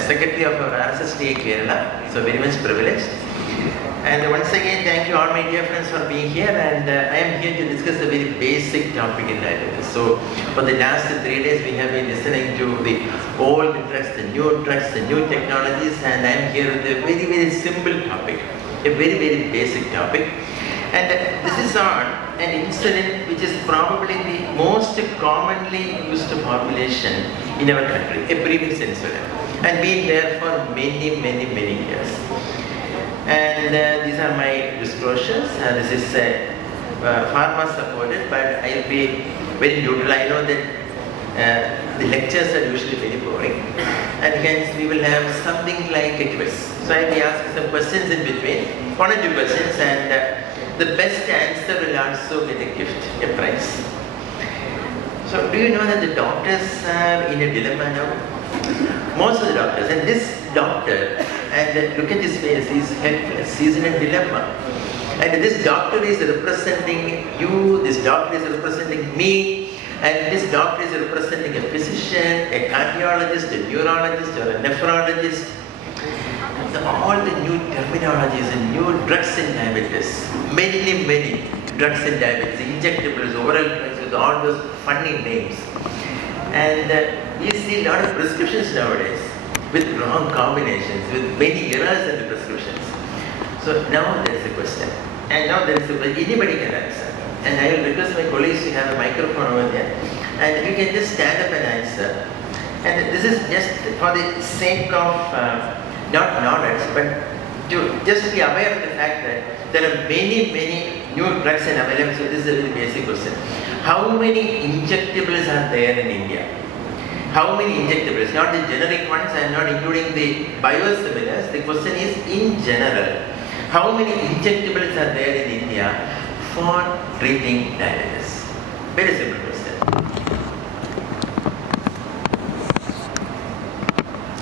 Secretary of our RSSTA Kerala, so very much privileged. And once again, thank you all my dear friends for being here, and I am here to discuss a very basic topic in diabetes. So for the last 3 days we have been listening to the old drugs, the new technologies, and I am here with a very, very simple topic, a very, very basic topic. And this is on an insulin which is probably the most commonly used formulation in our country, a Premix Insulin, and been there for many, many, many years. And these are my disclosures. This is pharma supported, but I'll be very neutral. I know that the lectures are usually very boring, and hence we will have something like a quiz. So I'll be asking some questions in between, 1 or 2 questions, and the best answer will also get a gift, a prize. So do you know that the doctors are in a dilemma now? Most of the doctors, and this doctor, and look at his face, he's helpless, he's in a dilemma. And this doctor is representing you, this doctor is representing me, and this doctor is representing a physician, a cardiologist, a neurologist, or a nephrologist. All the new terminologies and new drugs in diabetes, many, many drugs in diabetes, injectables, oral drugs with all those funny names. And we see a lot of prescriptions nowadays with wrong combinations, with many errors in the prescriptions. So now there is a question, and now there is a question, anybody can answer. And I will request my colleagues to have a microphone over there, and you can just stand up and answer. And this is just for the sake of not knowledge, but to just be aware of the fact that there are many, many new drugs and available. So this is a very basic question. How many injectables are there in India? How many injectables? Not the generic ones, I am not including the biosimilars. The question is in general. How many injectables are there in India for treating diabetes? Very simple question.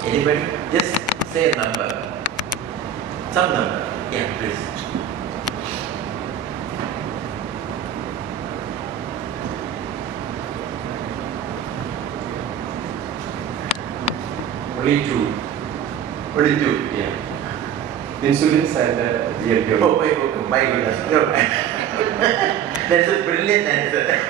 Anybody? Just say a number. Some number. Yeah, please. Only 2. Only 2? Yeah. Insulins and GLP-1. Oh, wait, my goodness. No. That is a brilliant answer.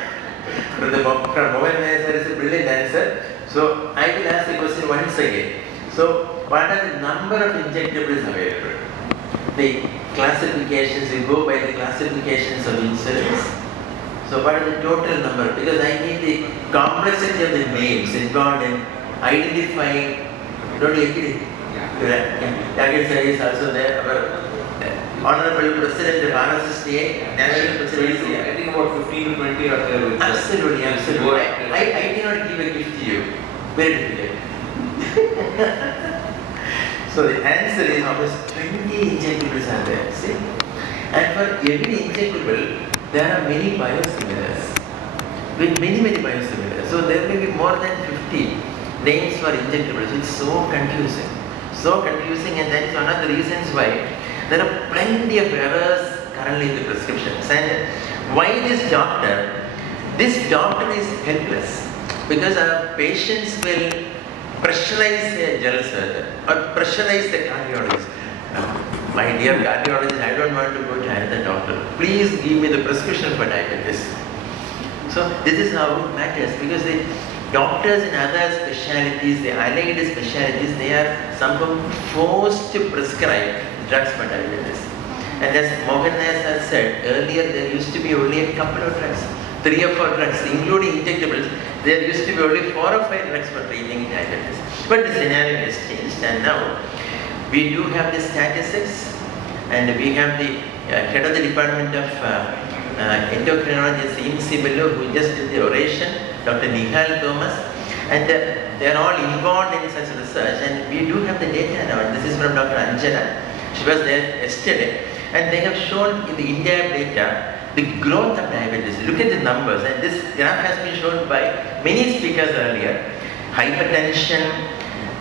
From Mohan, there is a brilliant answer. So I will ask the question once again. So what are the number of injectables available? The classifications, we go by the classifications of insulins. So what are the total number? Because I need the complexity of the names involved in identifying. Don't you agree? Yeah. Target is also there. Our Honorable President of RSSTA, National President. I think about 15 to 20 are there with Absolutely, absolutely. I cannot give a gift to you. Very difficult. So the answer is almost 20 injectables are there. See? And for every injectable, there are many biosimilars. With many, many biosimilars. So there may be more than 50 names for injectables. It's so confusing. So confusing, and that is one of the reasons why there are plenty of errors currently in the prescriptions. And why this doctor? This doctor is helpless because our patients will pressurize the general surgeon or pressurize the cardiologist. My dear cardiologist, I don't want to go to another doctor. Please give me the prescription for diabetes. So this is how it matters, because the doctors in other specialties, the allied specialties, they are somehow forced to prescribe drugs for diabetes. And as Mohan has said earlier, there used to be only a couple of drugs, 3 or 4 drugs, including injectables. There used to be only 4 or 5 drugs for treating diabetes. But the scenario has changed, and now we do have the statistics, and we have the head of the Department of Endocrinology, who just did the oration, Dr. Nihal Thomas, and they are all involved in such research, and we do have the data now. This is from Dr. Anjana. She was there yesterday, and they have shown in the India data the growth of diabetes. Look at the numbers, and this graph has been shown by many speakers earlier. Hypertension,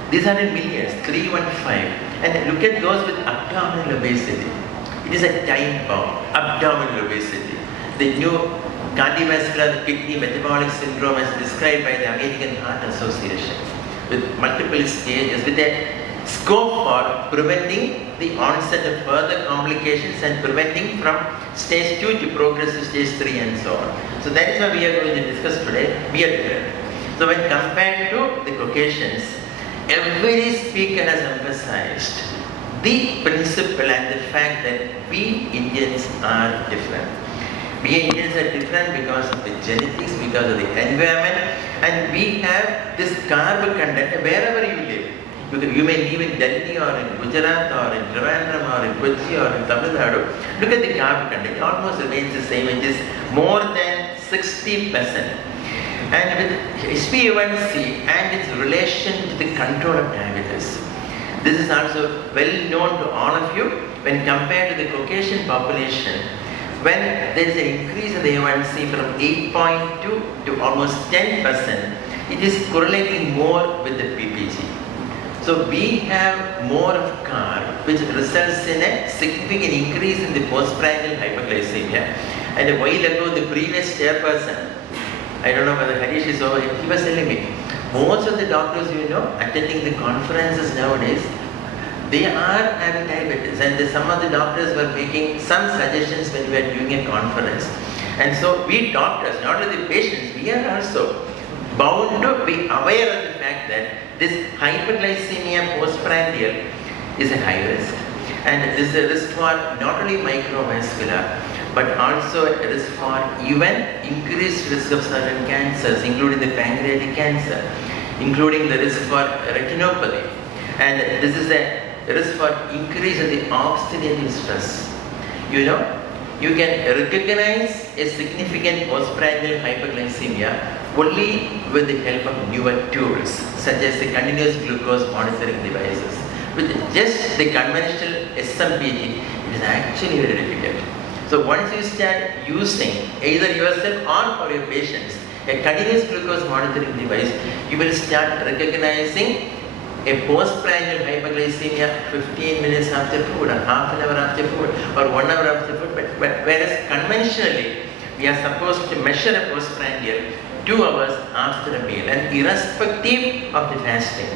these are in millions, 315. And look at those with abdominal obesity. It is a time bomb, abdominal obesity. The new cardiovascular kidney metabolic syndrome as described by the American Heart Association. with multiple stages, with a scope for preventing the onset of further complications and preventing from stage 2 to progress to stage 3 and so on. So that is what we are going to discuss today. We are different. So when compared to the Caucasians, every speaker has emphasized the principle and the fact that we Indians are different. We Indians are different because of the genetics, because of the environment, and we have this carb content wherever you live. You may live in Delhi or in Gujarat or in Trivandrum or in Kochi or in Tamil Nadu. Look at the carb content, it almost remains the same, it is more than 60%. And with HbA1c and its relation to the control of diabetes, this is also well known to all of you. When compared to the Caucasian population, when there is an increase in the A1c from 8.2 to almost 10%, it is correlating more with the PPG. So we have more of carb, which results in a significant increase in the postprandial hyperglycemia. And a while ago, the previous chairperson, I don't know whether Harish is over, he was telling me, most of the doctors attending the conferences nowadays, they are having diabetes, and some of the doctors were making some suggestions when we were doing a conference. And so we doctors, not only the patients, we are also bound to be aware of the fact that this hyperglycemia postprandial is a high risk. And this is a risk for not only microvascular, but also a risk for even increased risk of certain cancers, including the pancreatic cancer, including the risk for retinopathy. And this is a risk for increase in the oxidative stress. You can recognize a significant postprandial hyperglycemia only with the help of newer tools, such as the continuous glucose monitoring devices. With just the conventional SMPG, it is actually very difficult. So once you start using, either yourself or for your patients, a continuous glucose monitoring device, you will start recognizing a postprandial hyperglycemia 15 minutes after food, or half an hour after food, or 1 hour after food. But whereas conventionally, we are supposed to measure a postprandial 2 hours after a meal, and irrespective of the fasting,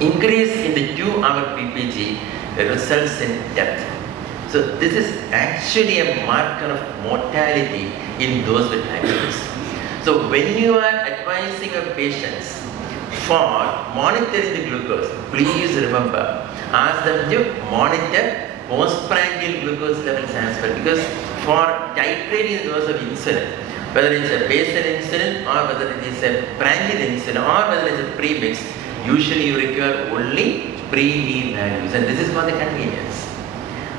increase in the 2-hour PPG results in death. So this is actually a marker of mortality in those with diabetes. So when you are advising your patients for monitoring the glucose, please remember, ask them to monitor postprandial glucose levels as well, because for titrating the dose of insulin, whether it's a basal insulin or whether it is a prandial insulin or whether it's a premix, usually you require only pre-meal values, and this is for the convenience.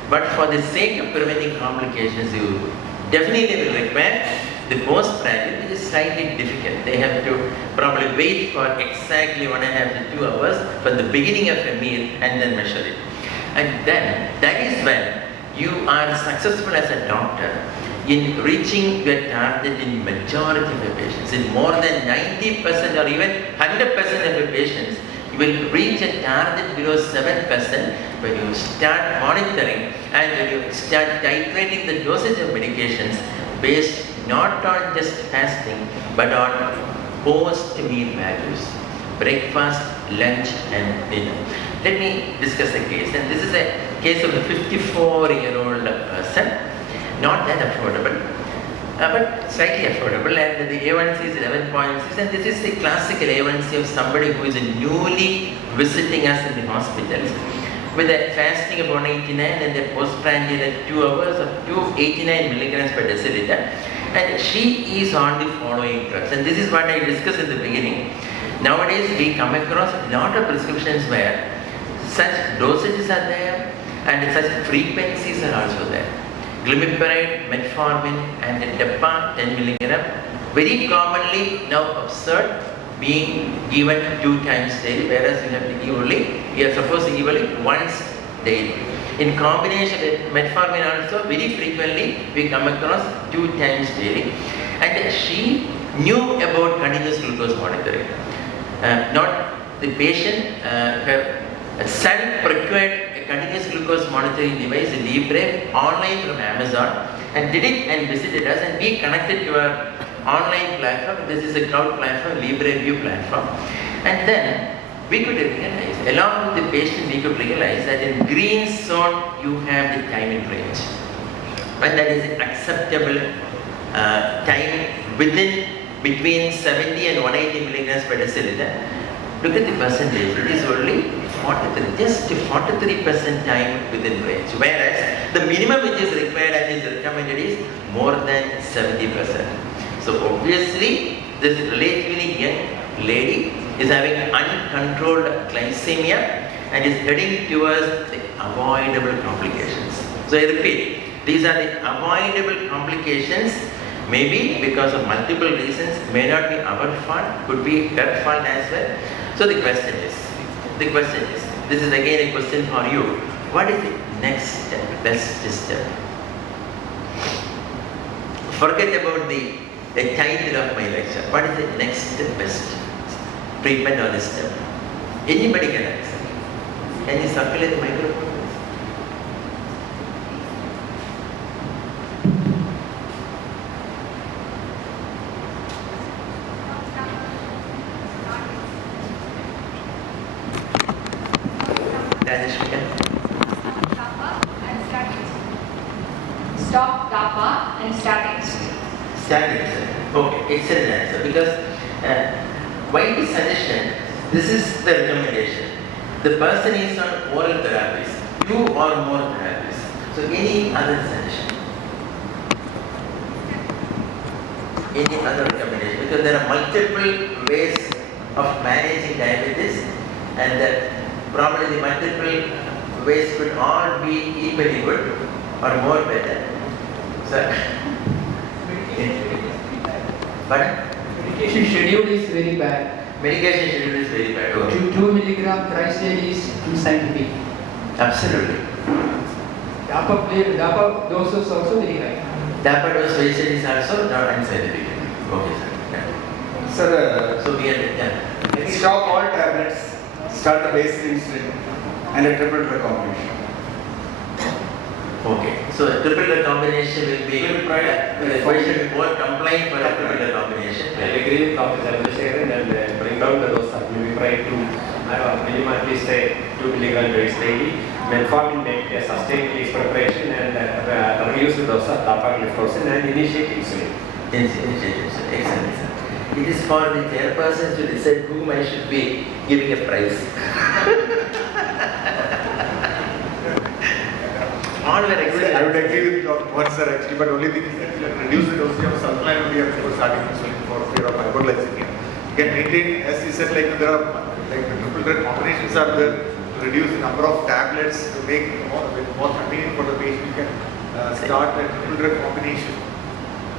But for the sake of preventing complications, you definitely will require the postprandial, which is slightly difficult. They have to probably wait for exactly 1.5 to 2 hours for the beginning of a meal and then measure it. And then that is when you are successful as a doctor in reaching your target in majority of your patients. In more than 90% or even 100% of your patients, you will reach a target below 7% when you start monitoring and when you start titrating the dosage of medications based not on just fasting but on post-meal values, breakfast, lunch and dinner. Let me discuss a case, and this is a case of a 54-year-old person, not that affordable, but slightly affordable, and the A1C is 11.6, and this is the classical A1C of somebody who is newly visiting us in the hospitals with a fasting of 189 and a postprandial at 2 hours of 289 milligrams per deciliter, and she is on the following drugs, and this is what I discussed in the beginning. Nowadays we come across a lot of prescriptions where such dosages are there and such frequencies are also there. Glimepiride, metformin and DEPA 10 milligram, very commonly now observed being given 2 times daily, whereas you have to give only, you are supposed to give only once daily. In combination with metformin also, very frequently we come across 2 times daily. And she knew about continuous glucose monitoring. Not the patient, her son procured a continuous glucose monitoring device, Libre, online from Amazon, and did it and visited us, and we connected to our online platform. This is a cloud platform, Libre View platform. And then we could realize, along with the patient, we could realize that in green zone you have the time in range. When that is acceptable time between 70 and 180 milligrams per deciliter, look at the percentage, it is only 43, just 43% time within range. Whereas the minimum which is required and is recommended is more than 70%. So obviously, this relatively young lady is having uncontrolled glycemia and is heading towards the avoidable complications. So I repeat, these are the avoidable complications, maybe because of multiple reasons, may not be our fault, could be her fault as well. So the question is, this is again a question for you, what is the next step, best step? Forget about the title of my lecture. What is the next best treatment or this step? Anybody can answer. Can you circulate the microphone? Stop kappa and start insulin. Start insulin. Okay, excellent answer. Because why the suggestion? This is the recommendation. The person is on oral therapies. You are more therapies. So any other suggestion? Any other recommendation? Because there are multiple ways of managing diabetes, and probably the multiple ways could all be equally good or more better. Sir? Pardon? Medication schedule is very bad. Medication schedule is very bad. Okay. 2 milligram thrice daily is unscientific. Absolutely. DAPA dose is also very high. DAPA dose wastage is also not unscientific. Okay, sir. Yeah. Sir, So we are stop all tablets, start the basic insulin and a triple drug combination. Okay. So a triple drug combination will be patient will be more compliant for a triple drug combination. I agree with Dr. Jothydev and bring down the dose. Maybe try to minimum at least 2 milligram dose daily. Metformin make a sustained release preparation and reduce the dose of dapagliflozin and initiate insulin. Initiate insulin. Excellent, sir. It is for the chairperson to decide whom I should be giving a prize. All were excellent. I would agree with what sir actually, but only thing is that you can reduce the dosage of sunlight only before starting insulin for fear of hypoglycemia. You can maintain, as you said, like there are like the triple drug combinations are there, to reduce the number of tablets to make more convenient for the patient. You can start a triple drug combination.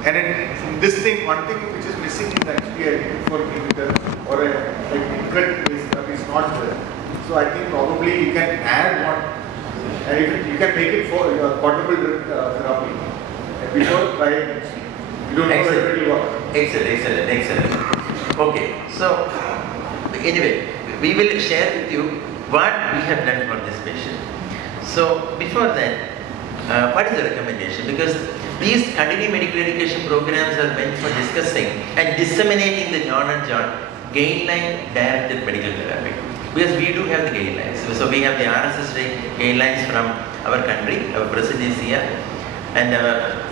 And in this thing, one thing which is missing is actually I think for inhibitor or a like infrared based therapy is not there. So I think probably you can add one. And if you can make it for your portable therapy before trying, you don't know whether it will work. Excellent. Okay, so anyway, we will share with you what we have done for this patient. So before that, what is the recommendation? Because these continuing medical education programs are meant for discussing and disseminating the knowledge on guideline directed medical therapy. Because we do have the guidelines. So we have the RSSD guidelines from our country, our president is here, and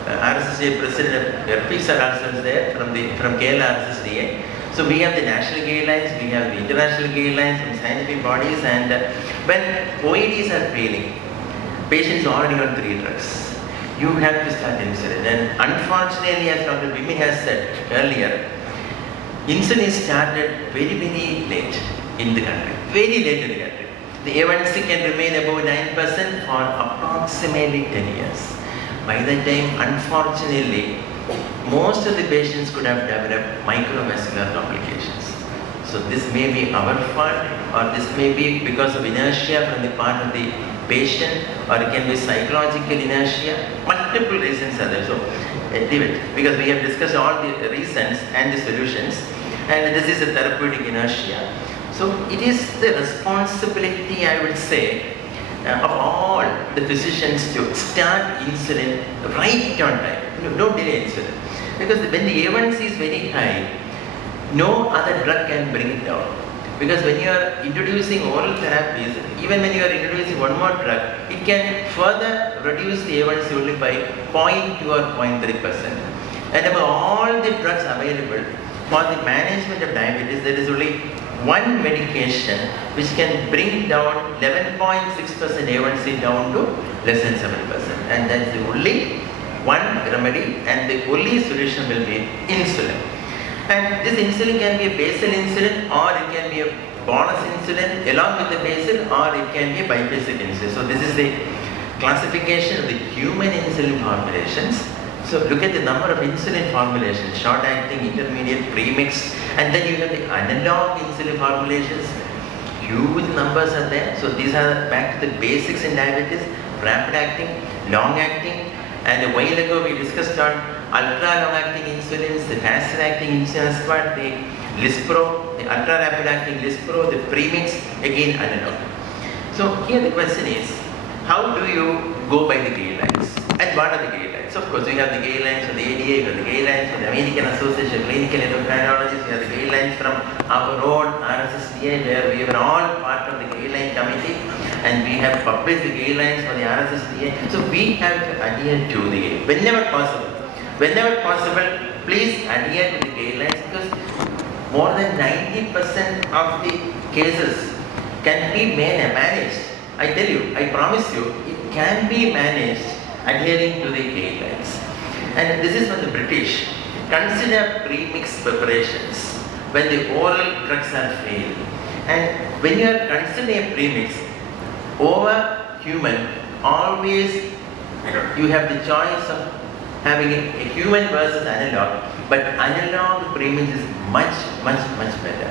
RSSD president sir also is there from Kerala RSSDA. So we have the national guidelines, we have the international guidelines from scientific bodies, and when OEDs are failing, patients are already on 3 drugs. You have to start insulin. And unfortunately, as Dr. Bimi has said earlier, insulin is started very, very late in the country. Very late in the country. The A1C can remain above 9% for approximately 10 years. By that time, unfortunately, most of the patients could have developed microvascular complications. So this may be our fault, or this may be because of inertia from the part of the patient, or it can be psychological inertia. Multiple reasons are there. So leave it, because we have discussed all the reasons and the solutions, and this is a therapeutic inertia. So it is the responsibility, I would say, of all the physicians to start insulin right on time. No delay insulin. Because when the A1C is very high, no other drug can bring it down. Because when you are introducing oral therapies, even when you are introducing one more drug, it can further reduce the A1C only by 0.2 or 0.3%. And among all the drugs available for the management of diabetes, there is only one medication which can bring down 11.6% A1C down to less than 7%. And that's the only one remedy, and the only solution will be insulin. And this insulin can be a basal insulin, or it can be a bonus insulin along with the basal, or it can be a bibasic insulin. So this is the classification of the human insulin formulations. So look at the number of insulin formulations: short-acting, intermediate, premix, and then you have the analog insulin formulations. Huge numbers are there. So these are back to the basics in diabetes: rapid-acting, long-acting. And a while ago we discussed on ultra-long-acting insulins, the faster-acting insulins, the Lispro, the ultra-rapid-acting Lispro, the premix, again analog. So here the question is, how do you go by the guidelines? And what are the guidelines? Of course, we have the guidelines from the ADA, we have the guidelines from the American Association of Clinical Endocrinologists, we have the guidelines from our own RSSDA, where we are all part of the guideline committee, and we have published the guidelines for the RSSDA. So we have to adhere to the guidelines whenever possible. Whenever possible, please adhere to the guidelines, because more than 90% of the cases can be managed. I tell you, I promise you, it can be managed adhering to the guidelines. And this is from the British. Consider premix preparations when the oral drugs are failed. And when you are considering a premix over human, always you have the choice of having a human versus analog, but analog premix is much better.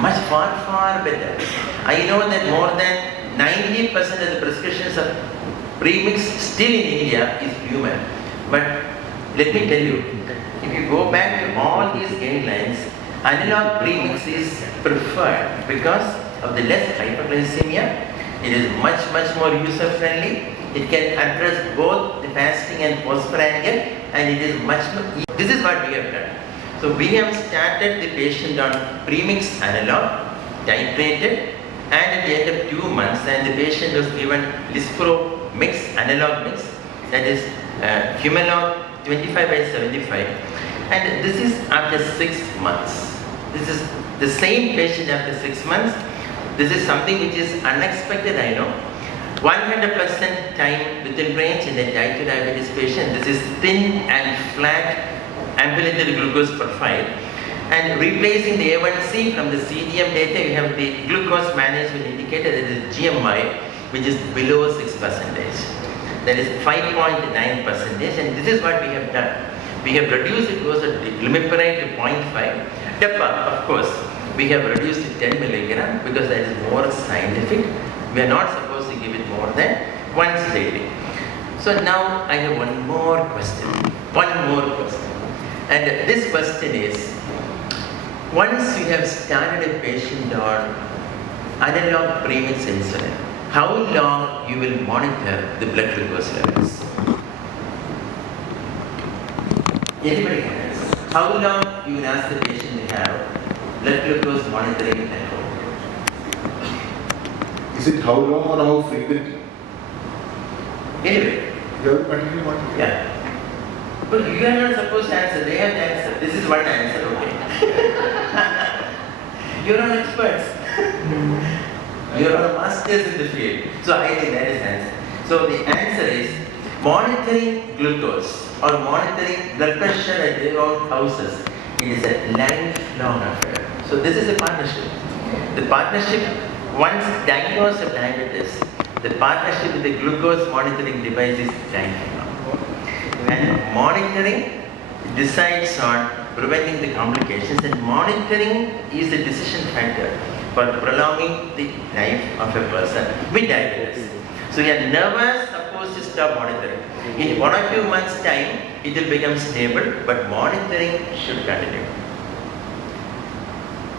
Much far better. I know that more than 90% of the prescriptions of premix still in India is human. But let me tell you, if you go back to all these guidelines, analog premix is preferred because of the less hyperglycemia. It is much more user friendly. It can address both the fasting and postprandial, and it is much more easy. This is what we have done. So we have started the patient on premix analog, titrated, and at the end of 2 months, and the patient was given Lispro mix, analog mix, that is Humalog 25/75, and this is after 6 months. This is the same patient after 6 months. This is something which is unexpected, I know. 100% time within range in a type 2 diabetes patient. This is thin and flat ambulatory glucose profile. And replacing the A1C from the CGM data, you have the glucose management indicator, that is GMI, which is below 6%. That is 5.9%, and this is what we have done. We have reduced the dose of glimepiride to 0.5. DEPA, of course, we have reduced to 10 milligram because that is more scientific. We are not supposed to give it more than once daily. So now I have one more question. And this question is, once you have started a patient on analog premix insulin, how long you will monitor the blood glucose levels? Anybody can answer. How long you will ask the patient to have blood glucose monitoring at home? Is it how long or how frequently? Anyway. You have to continue monitoring. Yeah. But you are not supposed to answer, they have to answer. This is one answer, okay. You are not experts. You are all masters in the field. So I think that is the answer. So the answer is, monitoring glucose or monitoring blood pressure at their own houses, it is a lifelong affair. So this is a partnership. The partnership, once diagnosed of diabetes, the partnership with the glucose monitoring device is lifelong. And monitoring decides on preventing the complications, and monitoring is the decision factor for prolonging the life of a person with diabetes. So you are never supposed to stop monitoring. In 1 or 2 months' time, it will become stable, but monitoring should continue.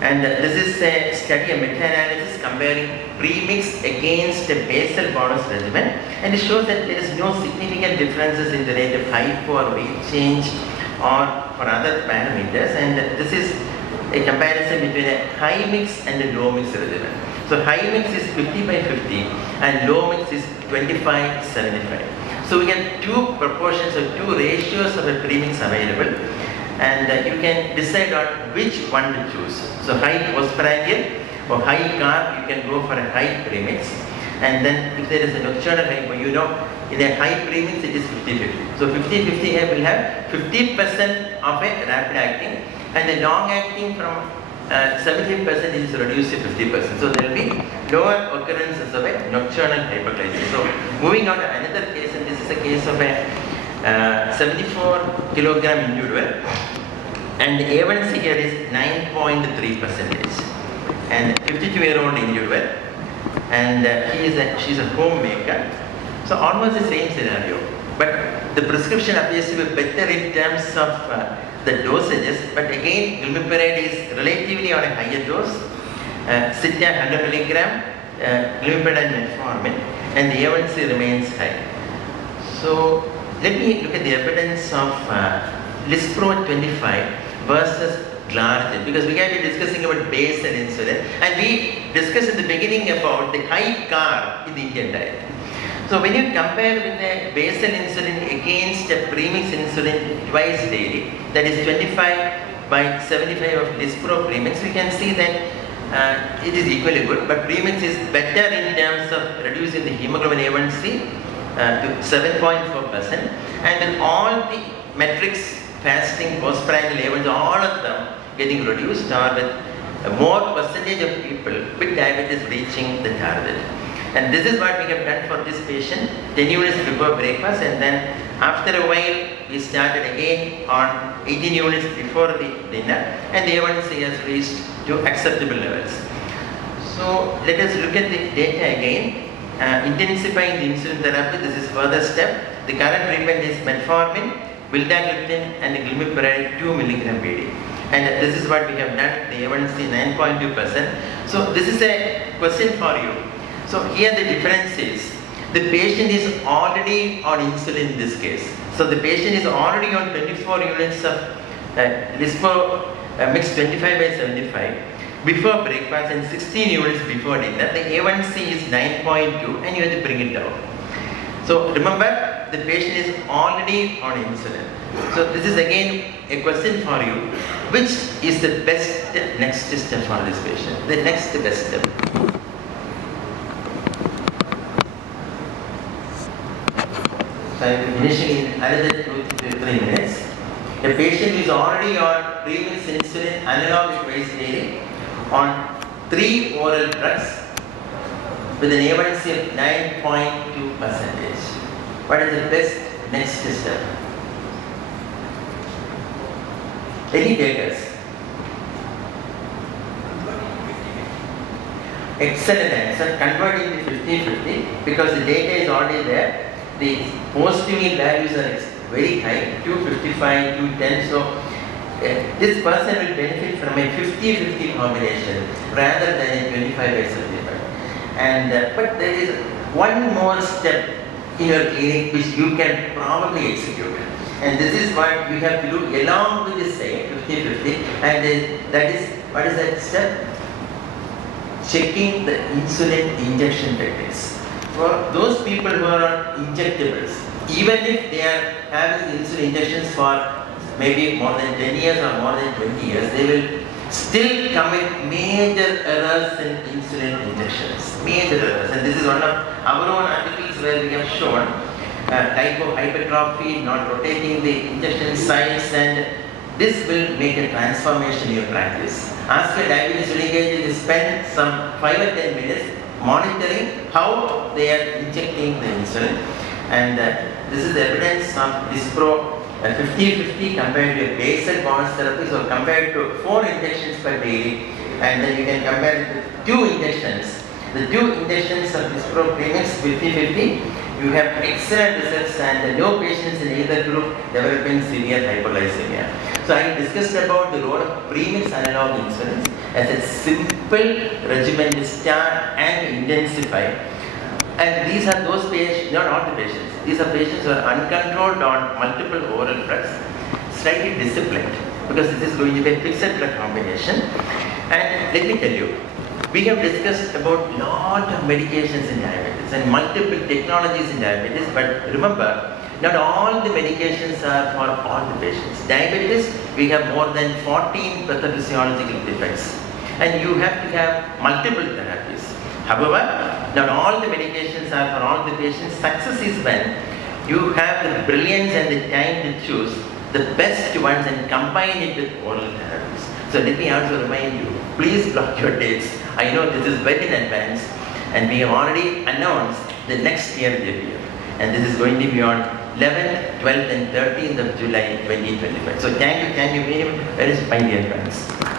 And this is a study, a meta-analysis comparing premix against a basal bonus regimen, and it shows that there is no significant differences in the rate of hypo or weight change or for other parameters. And this is a comparison between a high mix and a low mix regimen. So high mix is 50/50 and low mix is 25/75. So we get two proportions or two ratios of a premix available, and you can decide on which one to choose. So high postprandial or high carb, you can go for a high premix. And then if there is a nocturnal hypo, you know, in a high premix it is 50/50. So 50/50 will have 50% of a rapid acting, and the long acting from 70% is reduced to 50%. So there will be lower occurrences of a nocturnal hyperglycemia. So moving on to another case, and this is a case of a 74 kilogram individual, and the A1C here is 9.3%, and 52-year-old individual, and she's a homemaker. So almost the same scenario, but the prescription appears to be better in terms of the dosages, but again glimepiride is relatively on a higher dose, Sita 100 milligram, glimepiride and metformin, and the A1C remains high. So let me look at the evidence of Lispro 25 versus Glargine, because we have been discussing about basal insulin, and we discussed in the beginning about the high carb in the Indian diet. So when you compare with the basal insulin against a premix insulin twice daily, that is 25/75 of Lispro premix, we can see that it is equally good, but premix is better in terms of reducing the hemoglobin A1C to 7.4%, and with all the metrics, fasting, postprandial A1C, all of them getting reduced, or with more percentage of people with diabetes reaching the target. And this is what we have done for this patient 10 units before breakfast, and then after a while we started again on 18 units before the dinner, and the A1C has reached to acceptable levels. So let us look at the data again. Intensifying the insulin therapy, this is further step. The current treatment is metformin, vildagliptin and glimepiride 2 milligram BD. And this is what we have done, the A1C 9.2%. So this is a question for you. So here the difference is, the patient is already on insulin in this case. So the patient is already on 24 units of Lispro mixed 25/75 before breakfast and 16 units before dinner. The A1C is 9.2 and you have to bring it down. So remember, the patient is already on insulin. So this is again a question for you. Which is the best next step for this patient? The next best step. So I will finishing in another 2 to 3 minutes. A patient is already on premix insulin analog twice daily on 3 oral drugs with an A1C of 9.2%. What is the best next step? Any takers? Excellent answer. Converting to 50/50 because the data is already there. The post-meal values are very high, 255, 210. So this person will benefit from a 50/50 combination rather than a 25/75. And but there is one more step in your clinic which you can probably execute, and this is what you have to do along with the same 50/50, and that is, what is that step? Checking the insulin injection techniques. For those people who are on injectables, even if they are having insulin injections for maybe more than 10 years or more than 20 years, they will still commit major errors in insulin injections. Major errors. And this is one of our own articles where we have shown type of hypertrophy, not rotating the injection sites, and this will make a transformation in your practice. Ask a diabetes litigation to spend some 5 or 10 minutes monitoring how they are injecting the insulin, and this is the evidence of Lispro 50/50 compared to basal bonus therapy, so compared to 4 injections per daily, and then you can compare it with 2 injections. The 2 injections of Lispro premix 50/50, you have excellent results, and no patients in either group developing severe hypoglycemia. So I discussed about the role of premix analog insulin as a simple regimen to start and intensify. And these are those patients, not all the patients, these are patients who are uncontrolled on multiple oral drugs, slightly disciplined, because this is going to be a fixed drug combination. And let me tell you, we have discussed about lot of medications in diabetes and multiple technologies in diabetes, but remember, not all the medications are for all the patients. Diabetes, we have more than 14 pathophysiological defects, and you have to have multiple therapies. However, not all the medications are for all the patients. Success is when you have the brilliance and the time to choose the best ones and combine it with oral therapies. So let me also remind you, please block your dates. I know this is very in advance, and we have already announced the next year JPEF. And this is going to be on 11th, 12th and 13th of July 2025. So thank you very much, my dear friends.